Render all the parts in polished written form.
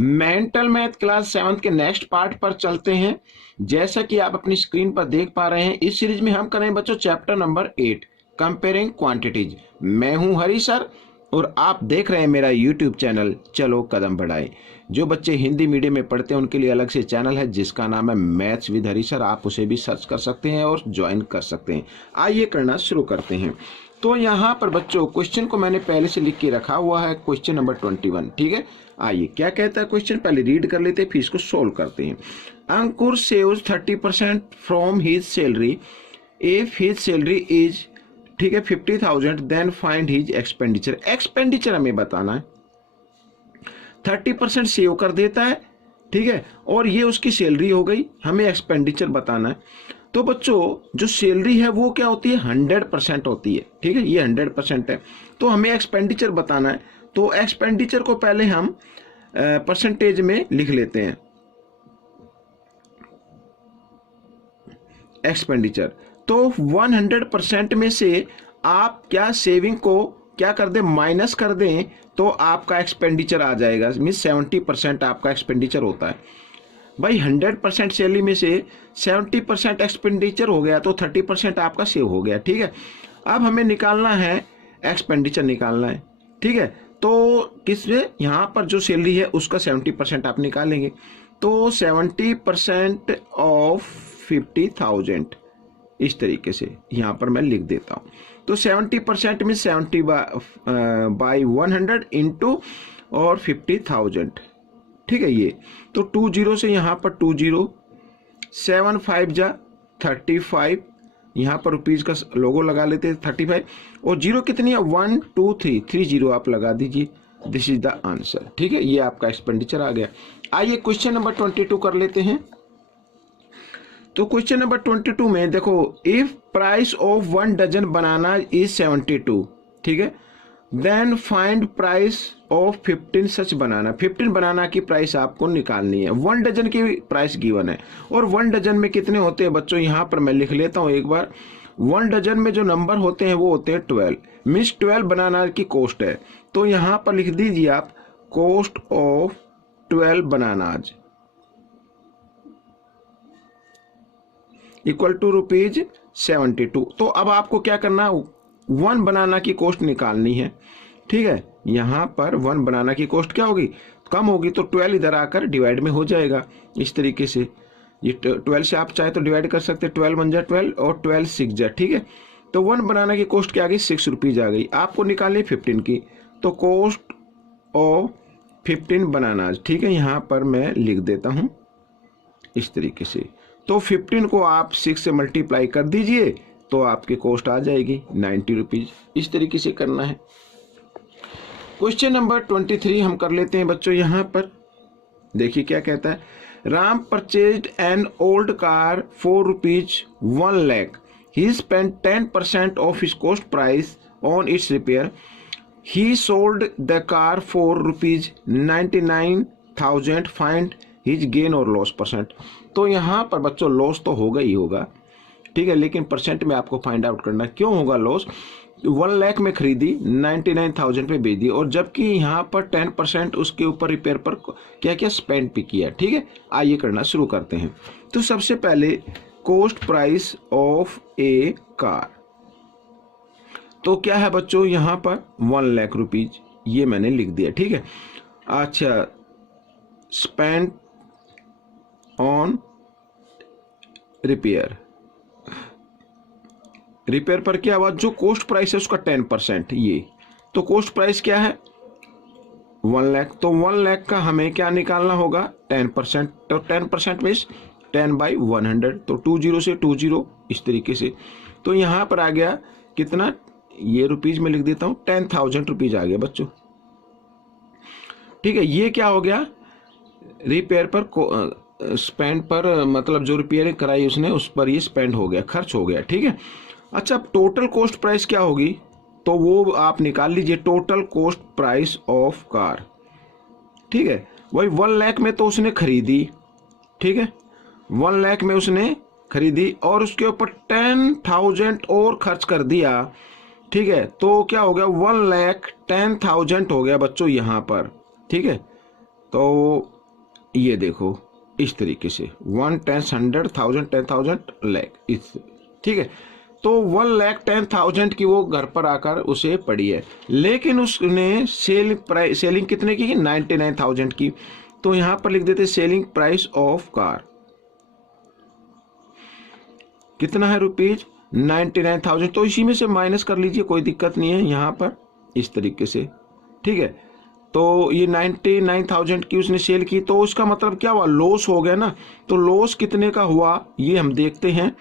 Mental math class 7 के next part पर चलते हैं। जैसा कि आप अपनी स्क्रीन पर देख पा रहे हैं, इस सीरीज में हम करेंगे बच्चों चैप्टर नंबर 8 कंपेयरिंग क्वांटिटीज। मैं हूं हरी सर और आप देख रहे हैं मेरा यूट्यूब चैनल चलो कदम बढ़ाएं। जो बच्चे हिंदी मीडियम में पढ़ते हैं उनके लिए अलग से चैनल है जिसका नाम है मैथ्स विद हरी सर। आप उसे भी सर्च कर सकते हैं और ज्वाइन कर सकते हैं। आइए करना शुरू करते हैं। तो यहाँ पर बच्चों क्वेश्चन को मैंने पहले से लिख के रखा हुआ है, क्वेश्चन नंबर 21। ठीक है, आइए क्या कहता है क्वेश्चन, पहले रीड कर लेते हैं फिर इसको सोल्व करते हैं। Ankur saves 30% from his salary if his salary is, ठीक है, 50,000, then find his expenditure. Expenditure हमें बताना है। 30% सेव कर देता है, ठीक है, और ये उसकी सैलरी हो गई, हमें एक्सपेंडिचर बताना है। तो बच्चों जो सैलरी है वो क्या होती है, 100% होती है। ठीक है, ये 100% है, तो हमें एक्सपेंडिचर बताना है। तो एक्सपेंडिचर को पहले हम परसेंटेज में लिख लेते हैं। एक्सपेंडिचर तो 100% में से आप क्या सेविंग को क्या कर दें, माइनस कर दें, तो आपका एक्सपेंडिचर आ जाएगा। मीन 70% आपका एक्सपेंडिचर होता है भाई। 100% सैलरी में से 70% एक्सपेंडिचर हो गया तो 30% आपका सेव हो गया। ठीक है, अब हमें निकालना है एक्सपेंडिचर निकालना है। ठीक है, तो किसमें, यहाँ पर जो सैलरी है उसका 70% आप निकालेंगे। तो 70% ऑफ 50,000 इस तरीके से यहाँ पर मैं लिख देता हूँ। तो 70% में 70 बाई 100 इंटू और 50,000। ठीक है, ये तो 20 से यहाँ पर 20, 7 5 जा 35, यहाँ पर रुपीज का लोगो लगा लेते हैं 35, और जीरो कितनी है 1 2 3 30 आप लगा दीजिए। This is the answer. ठीक है, ये आपका एक्सपेंडिचर आ गया। आइए क्वेश्चन नंबर 22 कर लेते हैं। तो क्वेश्चन नंबर 22 में देखो, if price of 1 dozen banana is 72, ठीक है, then find price of 15 such banana. 15 banana की प्राइस आपको निकालनी है। 1 डजन की प्राइस गिवन है, और 1 डजन में कितने होते हैं बच्चों, यहाँ पर मैं लिख लेता हूँ एक बार। 1 डजन में जो नंबर होते हैं वो होते हैं 12, मीन्स 12 बनाना की कॉस्ट है। तो यहाँ पर लिख दीजिए आप cost of 12 bananas equal to ₹72। तो अब आपको क्या करना, 1 बनाना की कॉस्ट निकालनी है। ठीक है, यहाँ पर 1 बनाना की कॉस्ट क्या होगी, कम होगी, तो 12 इधर आकर डिवाइड में हो जाएगा इस तरीके से। ये 12 से आप चाहे तो डिवाइड कर सकते हैं, 12 1 जा 12 और 12 6 जा। ठीक है, तो 1 बनाना की कॉस्ट क्या आ गई, ₹6 आ गई। आपको निकालनी 15 की, तो कॉस्ट ऑफ 15 बनानाज। ठीक है, यहाँ पर मैं लिख देता हूँ इस तरीके से। तो 15 को आप 6 से मल्टीप्लाई कर दीजिए तो आपकी कॉस्ट आ जाएगी ₹90। इस तरीके से करना है। क्वेश्चन नंबर 23 हम कर लेते हैं बच्चों। यहाँ पर देखिए क्या कहता है, Ram purchased an old car for ₹1 lakh. He spent 10% of his cost price on it's repair. He sold the car for ₹99,000। Find his gain और लॉस परसेंट। तो यहाँ पर बच्चों लॉस तो होगा ही होगा, ठीक है, लेकिन परसेंट में आपको फाइंड आउट करना है। क्यों होगा लॉस, 1 लाख में खरीदी, 99,000 पे बेच दी, और जबकि यहाँ पर 10% उसके ऊपर रिपेयर पर क्या क्या स्पेंड भी किया। ठीक है, आइए करना शुरू करते हैं। तो सबसे पहले cost price of A car, तो क्या है बच्चों यहाँ पर ₹1 लाख, ये मैंने लिख दिया। ठीक है, अच्छा, स्पेंड ऑन रिपेयर, रिपेयर पर क्या हुआ, जो कॉस्ट प्राइस है उसका 10%, ये तो कॉस्ट प्राइस क्या है 1 लाख। तो 1 लाख का हमें क्या निकालना होगा 10%। तो 10% मीन्स 10 बाई 100, तो 20 से 20 इस तरीके से। तो यहाँ पर आ गया कितना, ये रुपीज में लिख देता हूँ, ₹10,000 आ गया बच्चों। ठीक है, ये क्या हो गया, रिपेयर पर स्पेंड पर, मतलब जो रिपेयरिंग कराई उसने उस पर ये स्पेंड हो गया, खर्च हो गया। ठीक है, अच्छा, टोटल कॉस्ट प्राइस क्या होगी, तो वो आप निकाल लीजिए, total cost price of car. ठीक है, वही 1 लाख में तो उसने खरीदी, ठीक है, 1 लाख में उसने खरीदी और उसके ऊपर 10,000 और खर्च कर दिया। ठीक है, तो क्या हो गया 1,10,000 हो गया बच्चों यहाँ पर। ठीक है, तो ये देखो इस तरीके से 1 10 100 1000 10,000 लाख इस, ठीक है। तो 1,10,000 की वो घर पर आकर उसे पड़ी है, लेकिन उसने सेलिंग कितने की 99,000 की। तो यहां पर लिख देते सेलिंग प्राइस ऑफ कार कितना है रुपीज 99,000। तो इसी में से माइनस कर लीजिए, कोई दिक्कत नहीं है यहाँ पर इस तरीके से, ठीक है। तो ये 99,000 की उसने सेल की, तो उसका मतलब क्या हुआ, लॉस हो गया ना। तो लॉस कितने का हुआ ये हम देखते हैं,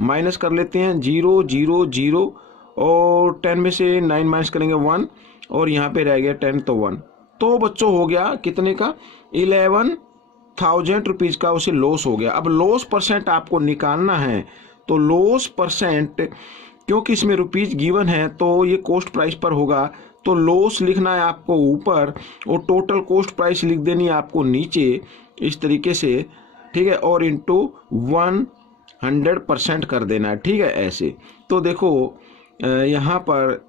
माइनस कर लेते हैं 0 0 0 और 10 में से 9 माइनस करेंगे 1 और यहाँ पे रह गया 10 तो 1। तो बच्चों हो गया कितने का 11,000 रुपीज का उसे लॉस हो गया। अब लॉस परसेंट आपको निकालना है, तो लॉस परसेंट क्योंकि इसमें रुपीज गिवन है तो ये कॉस्ट प्राइस पर होगा, तो लॉस लिखना है आपको ऊपर और टोटल कॉस्ट प्राइस लिख देनी है आपको नीचे इस तरीके से, ठीक है। और इंटू 100% कर देना है, ठीक है ऐसे। तो देखो यहाँ पर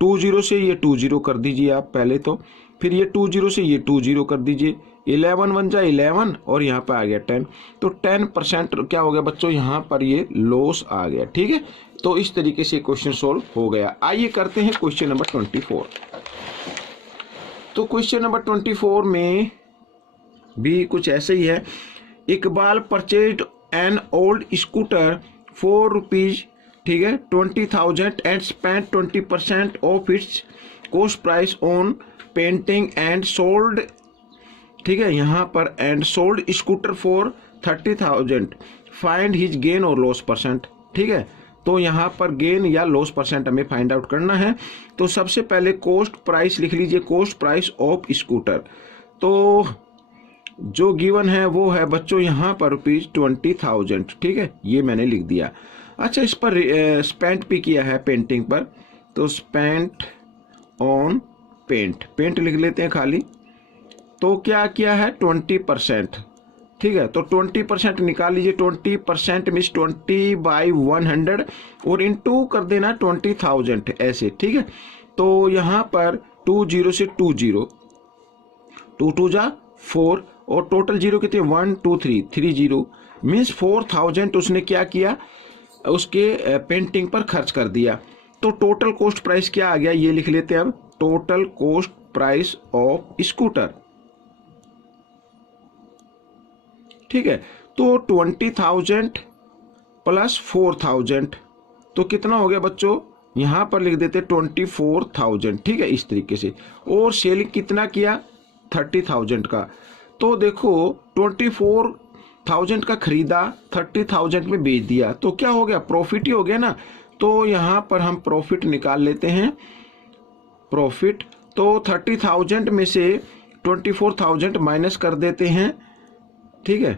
20 से ये 20 कर दीजिए आप पहले, तो फिर ये 20 से ये 20 कर दीजिए, 11 बन जाए 11 और यहाँ पर आ गया 10। तो 10% क्या हो गया बच्चों, यहाँ पर ये लॉस आ गया, ठीक है। तो इस तरीके से क्वेश्चन सोल्व हो गया। आइए करते हैं क्वेश्चन नंबर 24। तो क्वेश्चन नंबर 24 में भी कुछ ऐसे ही है। Iqbal purchased an old scooter for rupees, ठीक है 20,000 and spent 20% of its cost price on painting and sold, ठीक है यहाँ पर and sold scooter for 30,000, find his gain और लॉस परसेंट, ठीक है। तो यहाँ पर गेन या लॉस परसेंट हमें फाइंड आउट करना है। तो सबसे पहले कॉस्ट प्राइस लिख लीजिए, कॉस्ट प्राइस ऑफ स्कूटर। तो जो गिवन है वो है बच्चों यहाँ पर रुपीज 20,000, ठीक है ये मैंने लिख दिया। अच्छा इस पर स्पेंट भी किया है पेंटिंग पर, तो स्पेंट ऑन पेंट, पेंट लिख लेते हैं खाली। तो क्या किया है 20%, ठीक है। तो 20% निकाल लीजिए, 20% मीन्स 20/100 और इंटू कर देना 20,000 ऐसे, ठीक है। तो यहाँ पर 20 से 20, 2 2 जा 4 और टोटल जीरो कितने 1 2 3 30 मीन्स 4,000 उसने क्या किया उसके पेंटिंग पर खर्च कर दिया। तो टोटल कॉस्ट प्राइस क्या आ गया ये लिख लेते हैं अब, total cost price of scooter, ठीक है। तो 20,000 प्लस 4,000 तो कितना हो गया बच्चों, यहां पर लिख देते 24,000, ठीक है इस तरीके से। और सेलिंग कितना किया 30,000 का। तो देखो 24,000 का खरीदा 30,000 में बेच दिया, तो क्या हो गया प्रॉफिट ही हो गया ना। तो यहां पर हम प्रॉफिट निकाल लेते हैं, प्रॉफिट। तो 30,000 में से 24,000 माइनस कर देते हैं, ठीक है।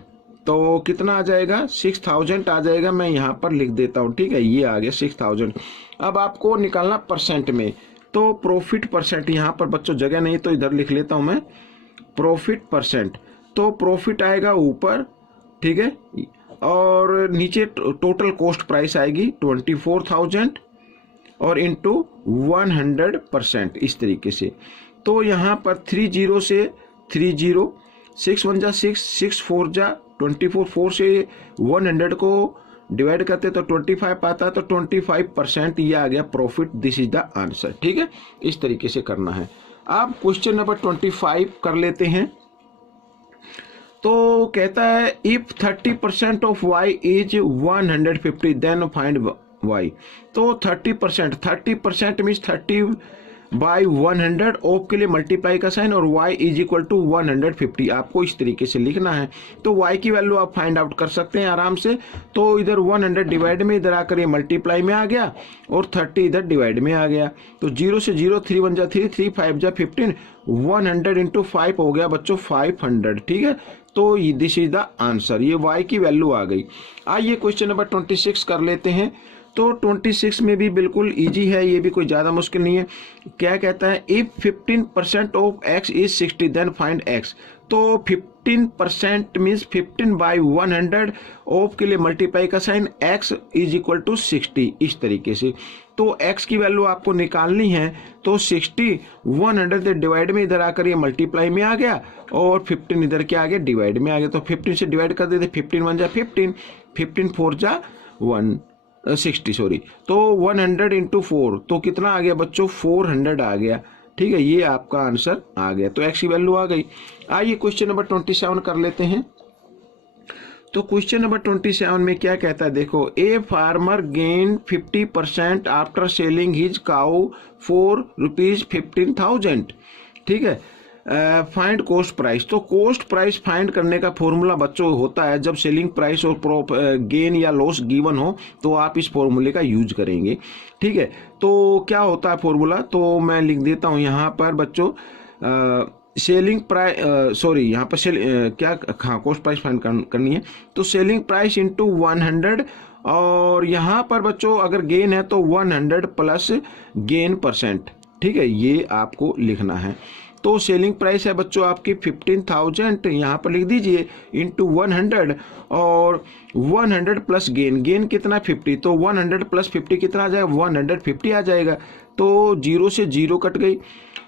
तो कितना आ जाएगा 6,000 आ जाएगा, मैं यहाँ पर लिख देता हूँ, ठीक है ये आ गया 6,000। अब आपको निकालना परसेंट में, तो प्रॉफिट परसेंट, यहाँ पर बच्चों जगह नहीं तो इधर लिख लेता हूँ मैं प्रॉफिट परसेंट। तो प्रॉफिट आएगा ऊपर, ठीक है, और नीचे टोटल कॉस्ट प्राइस आएगी 24,000 और इंटू 100% इस तरीके से। तो यहाँ पर 30 से 30, 6 1 जा 6, 6 4 जा 24, 4 से 100 को डिवाइड करते तो 25 आता, तो 25% ये आ गया profit. This is the answer, ठीक है इस तरीके से करना है। अब क्वेश्चन नंबर 25 कर लेते हैं। तो कहता है if 30% of y is 150 then find y। तो 30% मीन्स 30/100 ऑफ के लिए मल्टीप्लाई का साइन और y इज इक्वल टू 150 आपको इस तरीके से लिखना है। तो y की वैल्यू आप फाइंड आउट कर सकते हैं आराम से। तो इधर 100 डिवाइड में, इधर आकर ये मल्टीप्लाई में आ गया और 30 इधर डिवाइड में आ गया। तो 0 से 0, 3 1 जा 3, 3 5 जा 15, 100 इंटू 5 हो गया बच्चों 500, ठीक है। तो दिस इज द आंसर, ये y की वैल्यू आ गई। आइए क्वेश्चन नंबर 26 कर लेते हैं। तो 26 में भी बिल्कुल इजी है, ये भी कोई ज़्यादा मुश्किल नहीं है। क्या कहता है if 15% of x is 60 then find x। तो 15% मीन्स 15/100 ऑफ के लिए मल्टीप्लाई का sign x is equal to 60 इस तरीके से। तो x की वैल्यू आपको निकालनी है तो 60 100 से डिवाइड में इधर आकर ये मल्टीप्लाई में आ गया और 15 इधर क्या आ गया डिवाइड में आ गया। तो 15 से डिवाइड कर देते 15 1 जा 15 15 4 जा 160 सॉरी। तो 100 इंटू 4 तो कितना आ गया बच्चों 400 आ गया। ठीक है, ये आपका आंसर आ गया। तो x की वैल्यू आ गई। आइए क्वेश्चन नंबर 27 कर लेते हैं। तो क्वेश्चन नंबर 27 में क्या कहता है देखो, a farmer gain 50% after selling his cow for ₹15,000। ठीक है, फाइंड कॉस्ट प्राइस। तो कॉस्ट प्राइस फाइंड करने का फॉर्मूला बच्चों होता है जब सेलिंग प्राइस और गेन या लॉस गिवन हो तो आप इस फॉर्मूले का यूज करेंगे। ठीक है, तो क्या होता है फॉर्मूला, तो मैं लिख देता हूं यहाँ पर बच्चों सेलिंग प्राइस सॉरी यहाँ पर क्या हाँ कॉस्ट प्राइस फाइंड करनी है। तो सेलिंग प्राइस इंटू 100 और यहाँ पर बच्चों अगर गेन है तो 100 प्लस गेन परसेंट। ठीक है, ये आपको लिखना है। तो सेलिंग प्राइस है बच्चों आपकी 15,000 यहाँ पर लिख दीजिए इंटू 100 और 100 प्लस गेन, गेन कितना 50, तो 100 प्लस 50 कितना आ जाएगा 150 आ जाएगा। तो 0 से 0 कट गई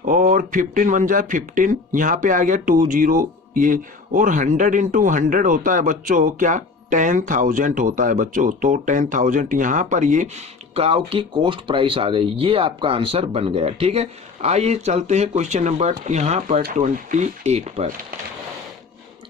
और 15 1 जा 15 यहाँ पे आ गया 20 ये, और 100 इंटू 100 होता है बच्चों क्या 10,000 होता है बच्चों। तो 10,000 यहाँ पर ये काउ की कॉस्ट प्राइस आ गई, ये आपका आंसर बन गया। ठीक है, आइए चलते हैं क्वेश्चन नंबर यहाँ पर 28 पर,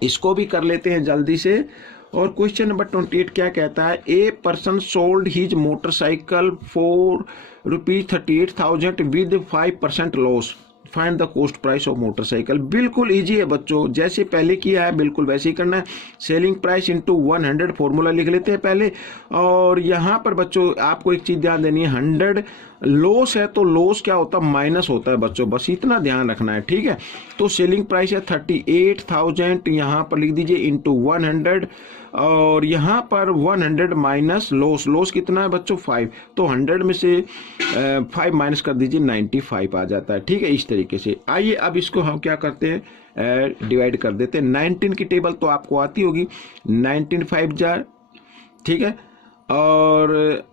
इसको भी कर लेते हैं जल्दी से। और क्वेश्चन नंबर 28 क्या कहता है, a person sold his motorcycle for ₹38,000 with 5% loss, find the cost price of motorcycle. बिल्कुल इजी है बच्चों, जैसे पहले किया है बिल्कुल वैसे ही करना है। सेलिंग प्राइस इंटू 100 फॉर्मूला लिख लेते हैं पहले। और यहाँ पर बच्चों आपको एक चीज ध्यान देनी है, 100 लॉस है तो लॉस क्या होता है माइनस होता है बच्चों, बस इतना ध्यान रखना है। ठीक है, तो सेलिंग प्राइस है 38,000 यहाँ पर लिख दीजिए इंटू 100 और यहाँ पर 100 माइनस लॉस, लॉस कितना है बच्चों 5, तो 100 में से 5 माइनस कर दीजिए 95 आ जाता है। ठीक है, इस तरीके से। आइए अब इसको हम क्या करते हैं डिवाइड कर देते हैं। 19 की टेबल तो आपको आती होगी, 19 5 जार। ठीक है, और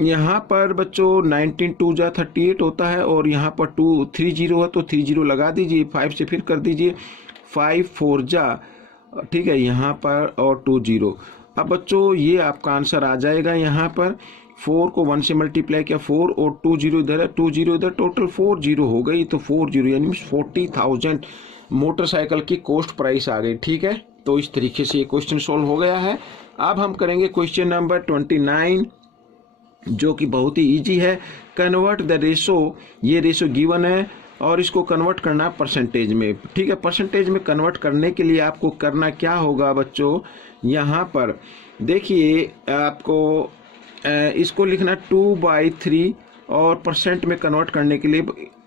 यहाँ पर बच्चों 19 2 जा 38 होता है और यहाँ पर 2 3 0 है तो 3 0 लगा दीजिए, 5 से फिर कर दीजिए 5 4 जा। ठीक है, यहाँ पर और 2 0। अब बच्चों ये आपका आंसर आ जाएगा। यहाँ पर 4 को 1 से मल्टीप्लाई किया 4 और 2 0 इधर है, 2 0 इधर, टोटल 4 0 हो गई। तो 4 0 यानी 40,000 मोटरसाइकिल की कॉस्ट प्राइस आ गई। ठीक है, तो इस तरीके से ये क्वेश्चन सोल्व हो गया है। अब हम करेंगे क्वेश्चन नंबर 29 जो कि बहुत ही इजी है। कन्वर्ट द रेशो, ये रेशो गिवन है और इसको कन्वर्ट करना है परसेंटेज में। ठीक है, परसेंटेज में कन्वर्ट करने के लिए आपको करना क्या होगा बच्चों, यहाँ पर देखिए आपको इसको लिखना 2/3 और परसेंट में कन्वर्ट करने के लिए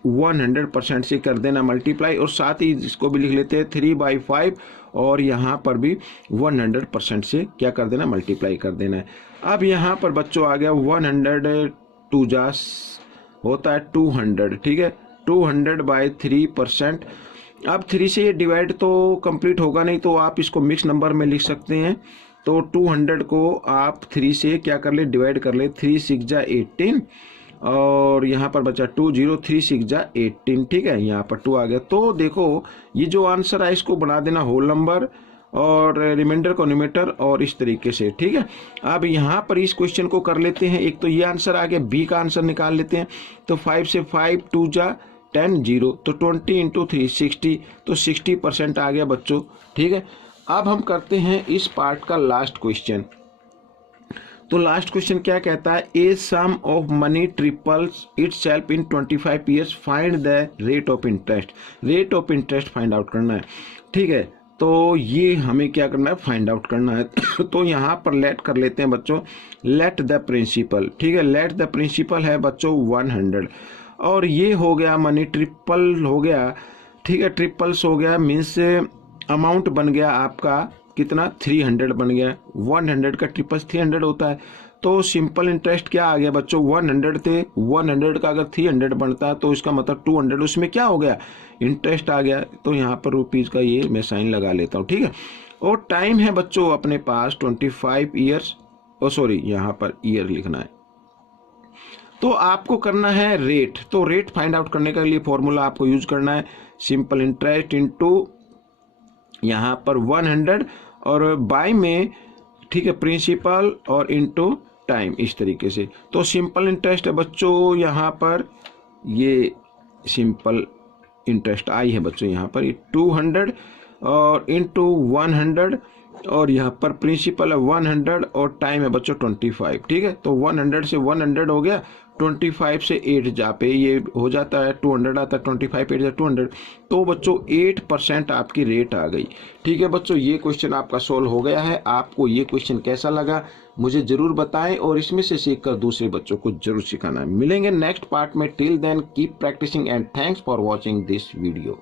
100% से कर देना मल्टीप्लाई, और साथ ही इसको भी लिख लेते हैं 3/5 और यहाँ पर भी 100% से क्या कर देना मल्टीप्लाई कर देना है। अब यहाँ पर बच्चों आ गया 100 2 जा होता है 200। ठीक है, 200/3%। अब 3 से ये डिवाइड तो कंप्लीट होगा नहीं तो आप इसको मिक्स नंबर में लिख सकते हैं। तो 200 को आप 3 से क्या कर ले डिवाइड कर ले, 3 6 जा 18 और यहाँ पर बचा 2 0 3 6 जा 18। ठीक है, यहाँ पर 2 आ गया। तो देखो ये जो आंसर है इसको बना देना होल नंबर और रिमाइंडर को न्यूमरेटर और इस तरीके से। ठीक है, अब यहाँ पर इस क्वेश्चन को कर लेते हैं। एक तो ये आंसर आ गया, बी का आंसर निकाल लेते हैं। तो 5 से 5 2 जा 10 0 तो 20 इंटू 3 60, तो 60% आ गया बच्चों। ठीक है, अब हम करते हैं इस पार्ट का लास्ट क्वेश्चन। तो लास्ट क्वेश्चन क्या कहता है, a sum of money triples itself in 25 years, find the rate of interest. Rate of interest find out करना है। ठीक है, तो ये हमें क्या करना है फाइंड आउट करना है। तो यहाँ पर लेट कर लेते हैं बच्चों, लेट द प्रिंसिपल। ठीक है, लेट द प्रिंसिपल है बच्चों 100 और ये हो गया मनी ट्रिपल हो गया। ठीक है, ट्रिपल्स हो गया मीन्स अमाउंट बन गया आपका कितना 300 बन गया। 100 का ट्रिपल्स 300 होता है। तो सिंपल इंटरेस्ट क्या आ गया बच्चों, 100 थे, 100 का अगर 300 बनता है तो इसका मतलब 200 उसमें क्या हो गया, इंटरेस्ट आ गया। तो यहाँ पर रुपीज़ का ये मैं साइन लगा लेता हूँ, ठीक है। और टाइम है बच्चों अपने पास 25 ईयर्स, सॉरी यहाँ पर ईयर लिखना है। तो आपको करना है रेट, तो रेट फाइंड आउट करने के लिए फॉर्मूला आपको यूज करना है सिंपल इंटरेस्ट इनटू यहाँ पर 100 और बाय में, ठीक है, प्रिंसिपल और इनटू टाइम, इस तरीके से। तो सिंपल इंटरेस्ट है बच्चों यहाँ पर, ये सिंपल इंटरेस्ट आई है बच्चों यहाँ पर 200 और इनटू 100 और यहाँ पर प्रिंसिपल है 100 और टाइम है बच्चों 25, ठीक है। तो 100 से 100 हो गया, 25 से 8 जा पे ये हो जाता है 200 आता है, 25 8 200। तो बच्चों 8% आपकी रेट आ गई, ठीक है बच्चों। ये क्वेश्चन आपका सोल्व हो गया है। आपको ये क्वेश्चन कैसा लगा मुझे जरूर बताएं और इसमें से सीखकर दूसरे बच्चों को जरूर सिखाना है। मिलेंगे नेक्स्ट पार्ट में, till then keep practising and thanks for watching this video.